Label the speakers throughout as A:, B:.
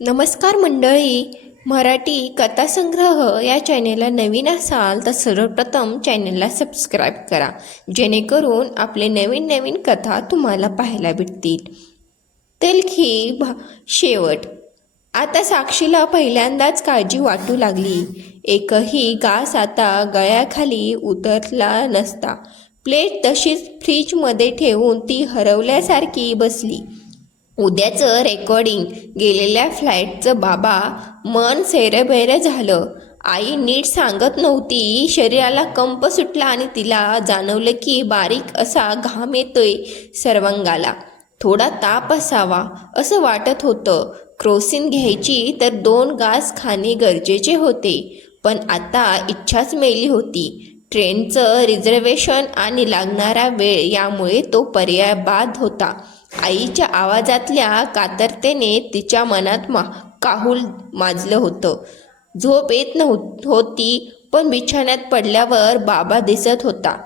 A: नमस्कार मंडळी मराठी कथासंग्रह या चॅनेलला नवीन असाल तर सर्वप्रथम चॅनेलला सबस्क्राईब करा जेणेकरून आपले नवीन नवीन कथा तुम्हाला पाहायला भेटतील. तेलखी भा शेवट. आता साक्षीला पहिल्यांदाच काळजी वाटू लागली. एकही घास आता गळ्याखाली उतरला नसता. प्लेट तशीच फ्रीजमध्ये ठेवून ती हरवल्यासारखी बसली. उद्याचं रेकॉर्डिंग गेलेल्या फ्लाईटचं बाबा मन सैरभैर झालं. आई नीट सांगत नव्हती शरीराला कंप सुटला आणि तिला जाणवलं की बारीक असा घाम येतोय सर्वांगाला. थोडा ताप असावा असं वाटत होतं. क्रोसिन घ्यायची तर दोन गास खाणे गरजेचे होते. पण आता इच्छाच मेली होती. ट्रेनचं रिझर्वेशन आणि लागणारा वेळ यामुळे तो पर्याय बाद होता. आईच्या आवाजातल्या कातरतेने तिच्या मनात मा काहूल माजलं होतं. झोप येत नव्ह होती पण बिछाण्यात पडल्यावर बाबा दिसत होता.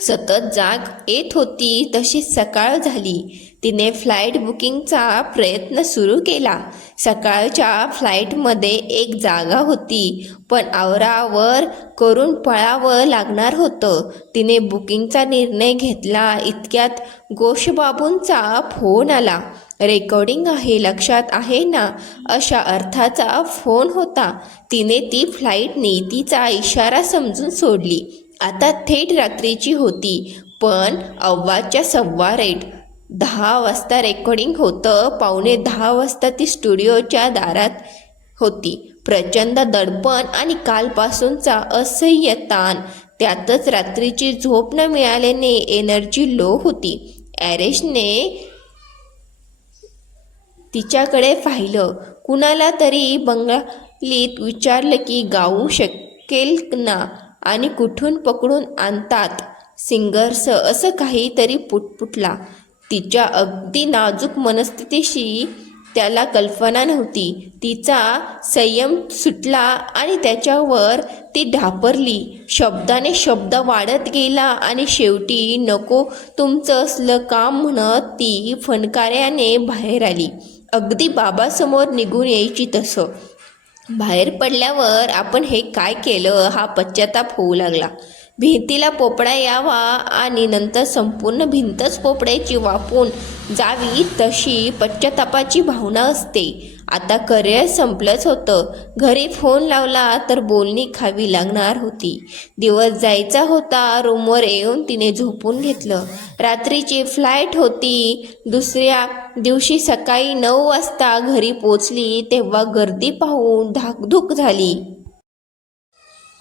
A: सतत जाग येत होती तशी सकाळ झाली. तिने फ्लाईट बुकिंगचा प्रयत्न सुरू केला. सकाळच्या फ्लाईटमध्ये एक जागा होती. पण आवरावर करून पळावं लागणार होतं. तिने बुकिंगचा निर्णय घेतला. इतक्यात गोशबाबूंचा फोन आला. रेकॉर्डिंग आहे लक्षात आहे ना? अशा अर्थाचा फोन होता. तिने ती फ्लाईट नेतीचा इशारा समजून सोडली. आता थेट रात्रीची होती पण अव्वाच्या सव्वा रेट दहा वाजता रेकॉर्डिंग होतं पावणे दहा वाजता ती स्टुडिओच्या दारात होती. प्रचंड दडपण आणि कालपासूनचा असह्य ताण त्यातच रात्रीची झोप न मिळाल्याने एनर्जी लो होती. ॲरेशने तिच्याकडे पाहिलं कुणाला तरी बंगालीत विचारलं की गाऊ शकेल ना? आणि कुठून पकडून आणतात? सिंगर्स असं काहीतरी पुटपुटला. तिच्या अगदी नाजूक मनस्थितीशी त्याला कल्पना नव्हती. तिचा संयम सुटला आणि त्याच्यावर ती ढापरली. शब्दाने शब्द वाढत गेला आणि शेवटी नको तुमचं असलं काम म्हणत ती फणकाऱ्याने बाहेर आली. अगदी बाबासमोर निघून यायची तसं. बाहेर पडल्यावर आपण हे काय केलं हा पश्चाताप होऊ लागला. भिंतीला पोपडा यावा आणि नंतर संपूर्ण भिंतच पोपड्याची वापून जावी तशी पश्चातापाची भावना असते. आता करिअर संपलंच होतं. घरी फोन लावला तर बोलणी खावी लागणार होती. दिवस जायचा होता रूमवर येऊन तिने झोपून घेतलं. रात्रीची फ्लाईट होती. दुसऱ्या दिवशी सकाळी नऊ वाजता घरी पोचली तेव्हा गर्दी पाहून धाकधूक झाली.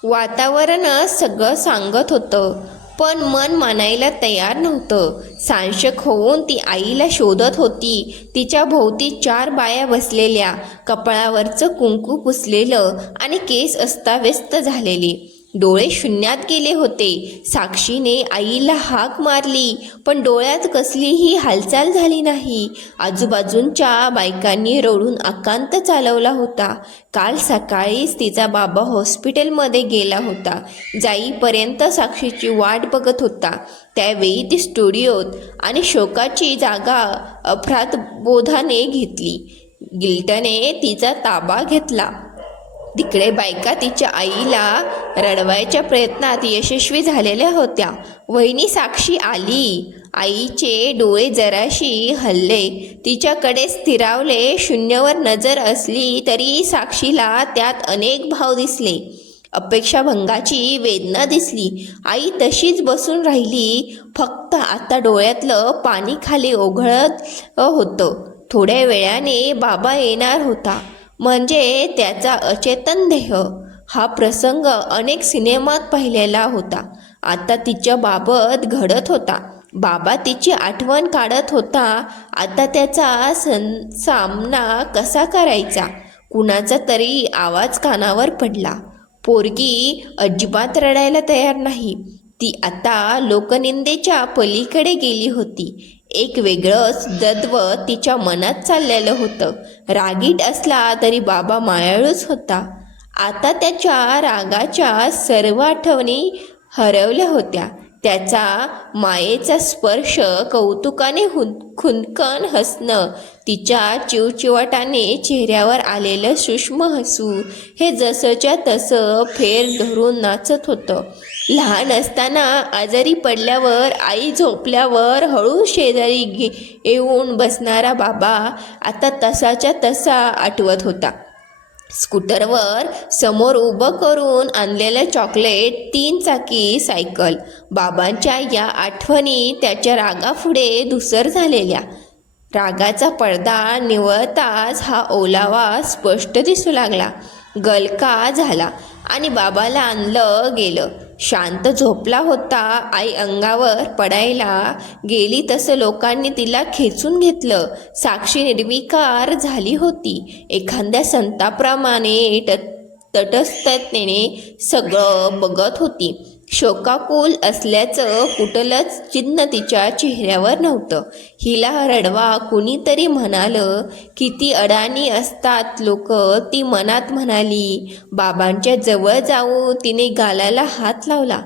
A: वातावरणच सगळं सांगत होतं. पण मन मानायला तयार नव्हतं. सांशक होऊन ती आईला शोधत होती. तिच्या भोवती चार बाया बसलेल्या. कपाळावरचं कुंकू पुसलेलं आणि केस अस्ताव्यस्त झालेली. डोळे शून्यात गेले होते. साक्षीने आईला हाक मारली पण डोळ्यात कसलीही हालचाल झाली नाही. आजूबाजूंच्या बायकांनी रडून आकांत चालवला होता. काल सकाळीच तिचा बाबा हॉस्पिटलमध्ये गेला होता. जाईपर्यंत साक्षीची वाट बघत होता. त्यावेळी ती स्टुडिओत आणि शोकाची जागा अफरात बोधाने घेतली. गिल्टने तिचा ताबा घेतला. तिकडे बायका तिच्या आईला रडवायच्या प्रयत्नात यशस्वी झालेल्या होत्या. वहिनी साक्षी आली. आईचे डोळे जराशी हल्ले. तिच्याकडे स्थिरावले. शून्यवर नजर असली तरी साक्षीला त्यात अनेक भाव दिसले. अपेक्षाभंगाची वेदना दिसली. आई तशीच बसून राहिली. फक्त आता डोळ्यातलं पाणी खाली ओघळत होतं. थोड्या वेळाने बाबा येणार होता. म्हणजे त्याचा अचेतन देह हा प्रसंग अनेक सिनेमात पाहिलेला होता. आता तिच्या बाबत घडत होता. बाबा तिची आठवण काढत होता. आता त्याचा सं सामना कसा करायचा? कुणाचा तरी आवाज कानावर पडला. पोरगी अजिबात रडायला तयार नाही. ती आता लोकनिंदेच्या पलीकडे गेली होती. एक वेगळंच दद्व तिच्या मनात चाललेलं होतं. रागीट असला तरी बाबा मायाळूच होता. आता त्याच्या रागाच्या सर्व आठवणी हरवल्या होत्या. त्याचा मायेचा स्पर्श कौतुकाने हुन खुनकन हसणं. तिच्या चिवचिवाटाने चेहऱ्यावर आलेलं सूक्ष्म हसू हे जसंच्या तसं फेर धरून नाचत होतं. लहान असताना आजारी पडल्यावर आई झोपल्यावर हळू शेजारी घे येऊन बसणारा बाबा आता तसाच्या तसा आठवत होता. स्कूटरवर समोर उभं करून आणलेलं चॉकलेट तीन चाकी सायकल. बाबांच्या या आठवणी त्याच्या रागापुढे धुसर झालेल्या. रागाचा पडदा निवळताच हा ओलावा स्पष्ट दिसू लागला. गलका झाला आणि बाबाला आणलं गेलं. शांत झोपला होता. आई अंगावर पडायला गेली तसं लोकांनी तिला खेचून घेतलं. साक्षी निर्विकार झाली होती. एखाद्या संताप्रमाणे ट तटस्थतेने सगळं बघत होती. शोकाकुल असल्याचं कुठलंच चिन्ह तिच्या चेहऱ्यावर नव्हतं. हिला रडवा कुणीतरी म्हणालं किती अडाणी असतात लोक ती मनात म्हणाली. बाबांच्या जवळ जाऊन तिने गालाला हात लावला.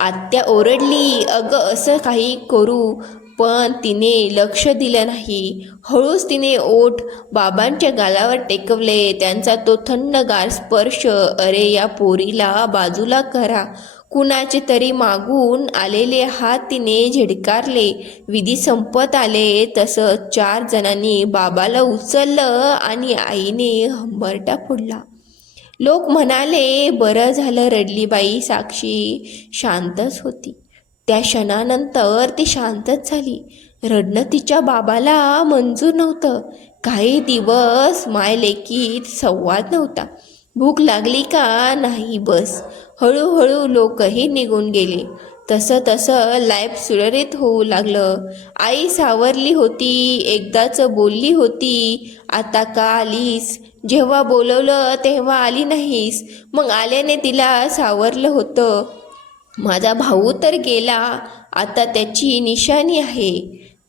A: आत्या ओरडली अगं असं काही करू पण तिने लक्ष दिलं नाही. हळूच तिने ओठ बाबांच्या गालावर टेकवले. त्यांचा तो थंडगार स्पर्श अरे या पोरीला बाजूला करा. कुणाचे तरी मागून आलेले हात तिने झिडकारले. विधी संपत आले. तसं चार जणांनी बाबाला उचललं आणि आईने हंबरटा फोडला. लोक म्हणाले बरं झालं रडली बाई साक्षी शांतच होती. त्या क्षणानंतर ती शांतच झाली. रडणं तिच्या बाबाला मंजूर नव्हतं. काही दिवस मायलेकीत संवाद नव्हता. भूक लागली का? नाही बस. हळूहळू लोकही निघून गेले. तसं तसं लाईफ सुरळीत होऊ लागलं. आई सावरली होती एकदाच बोलली होती आता का आलीस? जेव्हा बोलवलं तेव्हा आली नाहीस. मग आल्याने तिला सावरलं होतं. माझा भाऊ तर गेला आता त्याची निशाणी आहे.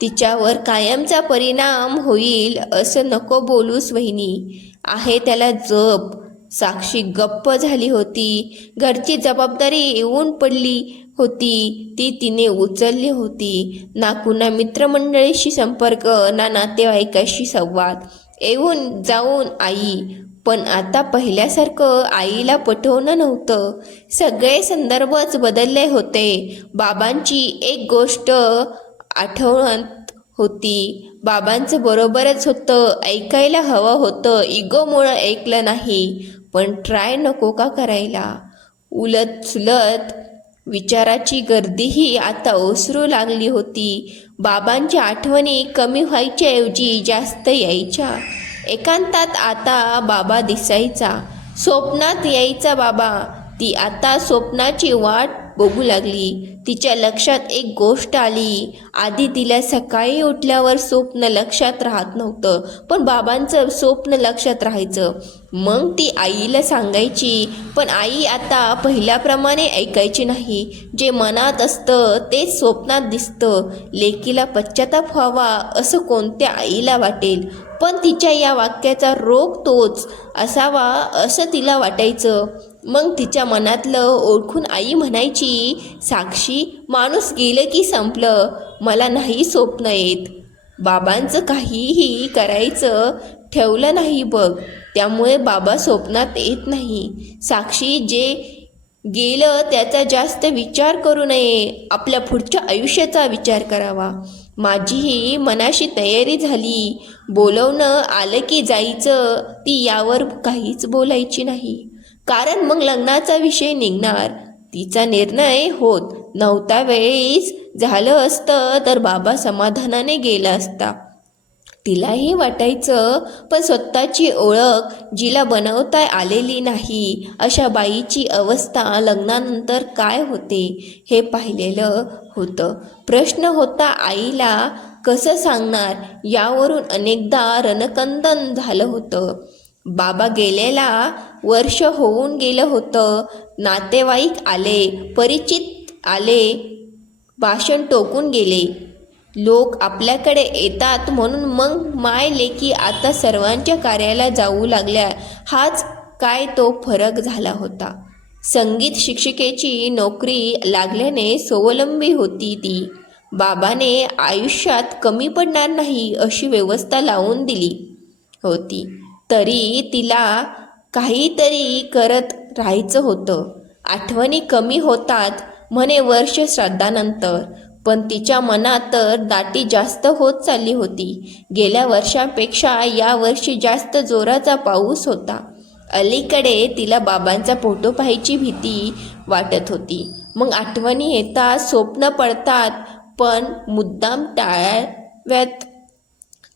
A: तिच्यावर कायमचा परिणाम होईल असं नको बोलूस वहिनी. आहे त्याला जप. साक्षी गप्प झाली होती. घरची जबाबदारी येऊन पडली होती. ती तिने उचलली होती. ना कुणा मित्रमंडळीशी संपर्क ना नातेवाईकाशी संवाद. येऊन जाऊन आई पण आता पहिल्यासारखं आईला पटवणं नव्हतं. सगळे संदर्भच बदलले होते. बाबांची एक गोष्ट आठवणत होती. बाबांचं बरोबरच होतं. ऐकायला हवं होतं. इगोमुळं ऐकलं नाही. पण ट्राय नको का करायला? उलट सुलत विचाराची गर्दीही आता ओसरू लागली होती. बाबांच्या आठवणी कमी व्हायच्याऐवजी जास्त यायच्या. एकांतात आता बाबा दिसायचा. स्वप्नात यायचा बाबा. ती आता स्वप्नाची वाट बघू लागली. तिच्या लक्षात एक गोष्ट आली. आधी तिला सकाळी उठल्यावर स्वप्न लक्षात राहत नव्हतं पण बाबांचं स्वप्न लक्षात राहायचं. मग ती आईला सांगायची पण आई आता पहिल्याप्रमाणे ऐकायची नाही. जे मनात असतं तेच स्वप्नात दिसतं. लेकीला पश्चाताप व्हावा असं कोणत्या आईला वाटेल? पण तिच्या या वाक्याचा रोग तोच असावा असं तिला वाटायचं. मग तिच्या मनातलं ओळखून आई म्हणायची साक्षी माणूस गेलं की संपलं. मला नाही स्वप्न येत. बाबांचं काहीही करायचं ठेवलं नाही बघ. त्यामुळे बाबा स्वप्नात येत नाही. साक्षी जे गेलं त्याचा जास्त विचार करू नये. आपल्या पुढच्या आयुष्याचा विचार करावा. माझीही मनाशी तयारी झाली. बोलवणं आलं की जायचं ती यावर काहीच बोलायची नाही. कारण मग लग्नाचा विषय निघणार. तिचा निर्णय होत नव्हता वेळीच झालं असतं तर बाबा समाधानाने गेला असता. तिलाही वाटायचं पण स्वतःची ओळख जिला बनवता आलेली नाही अशा बाईची अवस्था लग्नानंतर काय होते हे पाहिलेलं होतं. प्रश्न होता आईला कसं सांगणार यावरून अनेकदा रणकंदन झालं होतं. बाबा गेलेला वर्ष होऊन गेलं होतं. नातेवाईक आले परिचित आले भाषण टोकून गेले. लोक आपल्याकडे येतात म्हणून मग माय लेकी आता सर्वांच्या कार्याला जाऊ लागल्या. हाच काय तो फरक झाला होता. संगीत शिक्षिकेची नोकरी लागल्याने स्वावलंबी होती ती. बाबाने आयुष्यात कमी पडणार नाही अशी व्यवस्था लावून दिली होती. तरी तिला काहीतरी करत राहायचं होतं. आठवणी कमी होतात म्हणे वर्ष श्राद्धानंतर. पण तिच्या मनात तर दाटी जास्त होत चालली होती. गेल्या वर्षापेक्षा या वर्षी जास्त जोराचा पाऊस होता. अलीकडे तिला बाबांचा फोटो पाहायची भीती वाटत होती. मग आठवणी येतात स्वप्न पडतात पण मुद्दाम टाळाव्यात.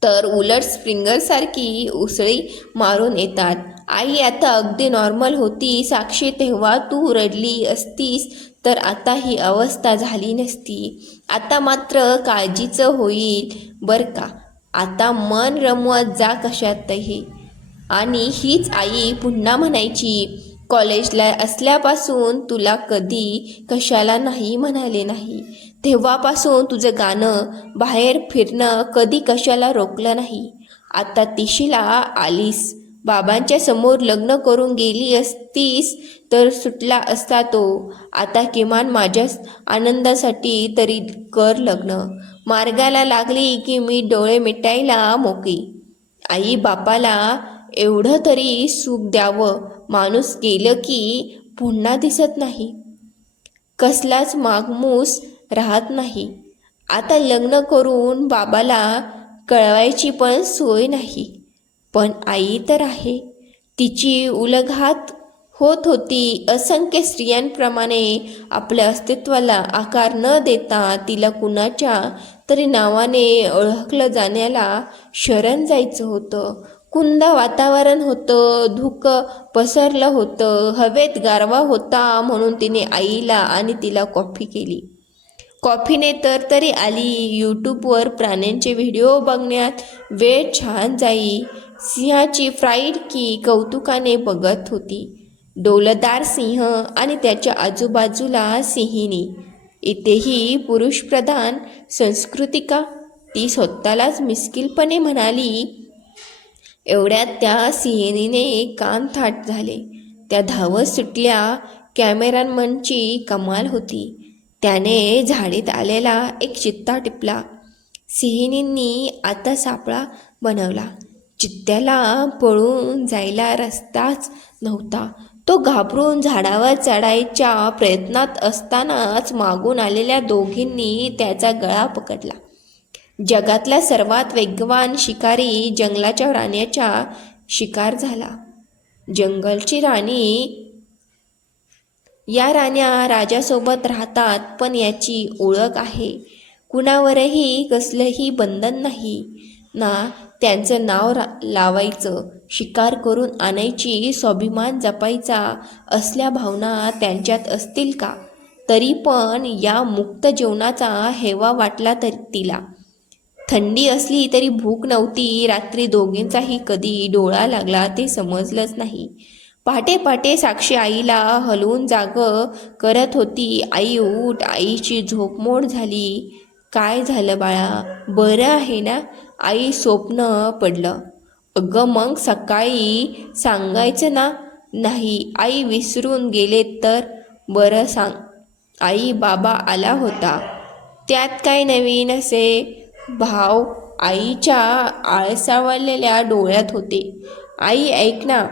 A: तर उलट स्प्रिंगरसारखी उसळी मारून येतात. आई आता अगदी नॉर्मल होती साक्षी तेव्हा तू रडली असतीस तर आता ही अवस्था झाली नसती. आता मात्र काळजीचं होईल. बरं का? आता मन रमवत जा कशातही. आणि हीच आई पुन्हा म्हणायची कॉलेजला असल्यापासून तुला कधी कशाला नाही म्हणाले नाही. तेव्हापासून तुझं गाणं बाहेर फिरणं कधी कशाला रोखलं नाही. आता तिशीला आलीस. बाबांच्या समोर लग्न करून गेली असतीस तर सुटला असता तो. आता किमान माझ्या आनंदासाठी तरी कर लग्न. मार्गाला लागली की मी डोळे मिटायला मोकळी. आई बापाला एवढं तरी सुख द्यावं. माणूस गेलं की पुन्हा दिसत नाही. कसलाच मागमूस राहत नाही. आता लग्न करून बाबाला कळवायची पण सोय नाही. पण आई तर आहे. तिची उलघात होत होती. असंख्य स्त्रियांप्रमाणे आपल्या अस्तित्वाला आकार न देता तिला कुणाच्या तरी नावाने ओळखलं जाण्याला शरण जायचं होतं. कुंद वातावरण होतं धुकं पसरलं होतं हवेत गारवा होता म्हणून तिने आईला आणि तिला कॉफी केली. कॉफीने तर तरी आली. यूट्यूबवर प्राण्यांचे व्हिडिओ बघण्यात वेळ छान जाई. सिंहाची फ्राईड की कौतुकाने बघत होती. डोलदार सिंह आणि त्याच्या आजूबाजूला सिंहिणी. इथेही पुरुषप्रधान संस्कृती का? ती स्वतःलाच मिस्किलपणे म्हणाली एवढ्यात त्या सिंहिणीने कान थाट झाले. त्या धावत सुटल्या कॅमेरामनची कमाल होती. त्याने झाडीत आलेला एक चित्ता टिपला. सिंहिणींनी आता सापळा बनवला. चित्त्याला पळून जायला रस्ताच नव्हता. तो घाबरून झाडावर चढायच्या प्रयत्नात असतानाच मागून आलेल्या दोघींनी त्याचा गळा पकडला. जगातला सर्वात वेगवान शिकारी जंगलाच्या राण्याच्या शिकार झाला. जंगलची राणी या राण्या राजासोबत राहतात पण याची ओळख आहे. कुणावरही कसलंही बंधन नाही. ना त्यांचं नाव रा लावायचं. शिकार करून आणायची स्वाभिमान जपायचा असल्या भावना त्यांच्यात असतील का? तरी पण या मुक्त जीवनाचा हेवा वाटला तरी तिला. थंडी असली तरी भूक नव्हती. रात्री दोघींचाही कधी डोळा लागला ते समजलंच नाही. पहाटे पहाटे साक्षी आईला हलवून जाग करत होती. आई उठ आईची झोपमोड झाली. काय झालं बाळा? बरं आहे ना? आई स्वप्न पडलं. अगं मग सकाळी सांगायचं ना? नाही आई विसरून गेले तर? बरं सांग. आई बाबा आला होता. त्यात काय नवीन असे? भाव आईच्या आळसावलेल्या डोळ्यात होते. आई ऐक ना.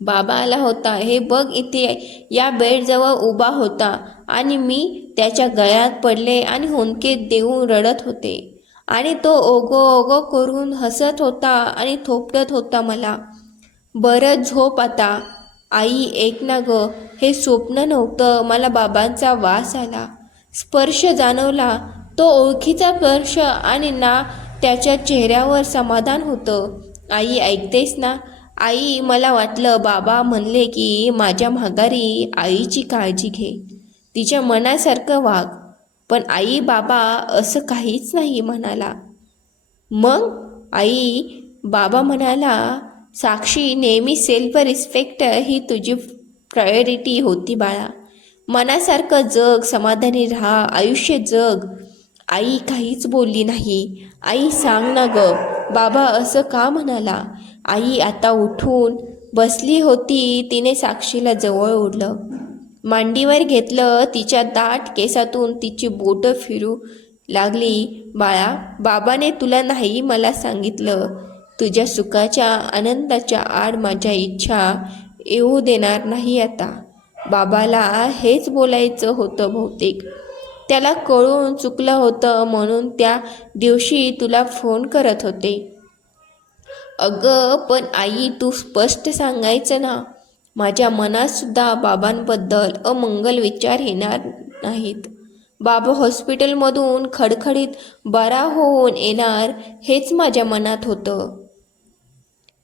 A: बाबा आला होता. हे बघ इथे. या बेडजवळ उभा होता. आणि मी त्याच्या गळ्यात पडले आणि हुंदके देऊन रडत होते. आणि तो ओगो ओगो करून हसत होता आणि थोपटत होता मला. बरं झोप आता. आई ऐक ना ग. हे स्वप्न नव्हतं. मला बाबांचा वास आला. स्पर्श जाणवला. तो ओळखीचा स्पर्श आणि ना त्याच्या चेहऱ्यावर समाधान होतं. आई ऐकतेस ना? आई मला वाटलं बाबा म्हणले की माझ्या माघारी आईची काळजी घे. तिच्या मनासारखं वाघ पण आई बाबा असं काहीच नाही म्हणाला. मग आई बाबा म्हणाला साक्षी नेहमी सेल्फ रिस्पेक्ट ही तुझी प्रायोरिटी होती बाळा. मनासारखं जग समाधानी राहा आयुष्य जग. आई काहीच बोलली नाही. आई सांग ना ग बाबा असं का म्हणाला? आई आता उठून बसली होती तिने साक्षीला जवळ ओढलं. मांडीवर घेतलं तिच्या दाट केसातून तिची बोटं फिरू लागली. बाळा बाबाने तुला नाही मला सांगितलं. तुझ्या सुखाच्या आनंदाच्या आड माझ्या इच्छा येऊ देणार नाही आता. बाबाला हेच बोलायचं होतं बहुतेक. त्याला कळून चुकलं होतं म्हणून त्या दिवशी तुला फोन करत होते. अगं पण आई तू स्पष्ट सांगायचं ना. माझ्या मनातसुद्धा बाबांबद्दल अमंगल विचार येणार नाहीत. बाबा हॉस्पिटलमधून खडखडीत बरा होऊन येणार हेच माझ्या मनात होतं.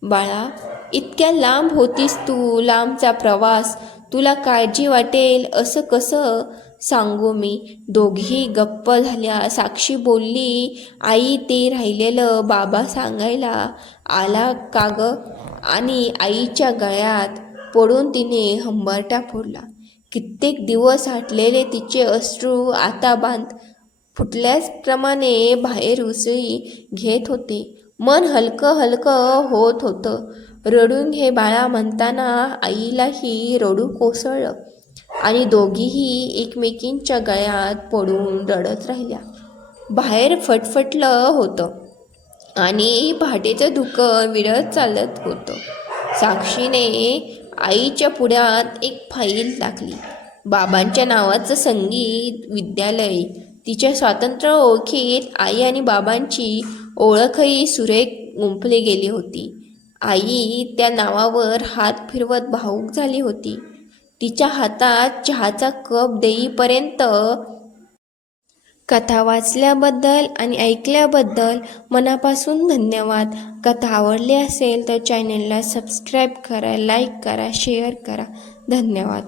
A: बाळा इतक्या लांब होतीस तू लांबचा प्रवास. तुला काळजी वाटेल असं कसं? सांगू मी. दोघी गप्प झाल्या. साक्षी बोलली आई ते राहिलेलं बाबा सांगायला आला का आणि आईच्या गळ्यात पडून तिने हंबरटा फोडला. कित्येक दिवस आटलेले तिचे अश्रू आता बांध फुटल्याचप्रमाणे बाहेर उसळी घेत होते. मन हलकं हलकं होत होतं. रडून घे बाळा म्हणताना आईलाही रडू कोसळलं आणि दोघीही एकमेकींच्या गळ्यात पडून रडत राहिल्या. बाहेर फटफटलं होतं आणि पहाटेचं धुकं विरत चालत होतं. साक्षीने आईच्या पुढ्यात एक फाईल टाकली. बाबांच्या नावाचं संगीत विद्यालय. तिच्या स्वातंत्र्य ओळखीत आई आणि बाबांची ओळखही सुरेख गुंफली गेली होती. आई त्या नावावर हात फिरवत भावूक झाली होती. तिच्या हातात चहाचा कप देईपर्यंत कथा वाचल्याबद्दल आणि ऐकल्याबद्दल मनापासून धन्यवाद. कथा आवडली असेल तर चॅनलला सबस्क्राईब करा लाईक करा शेअर करा. धन्यवाद.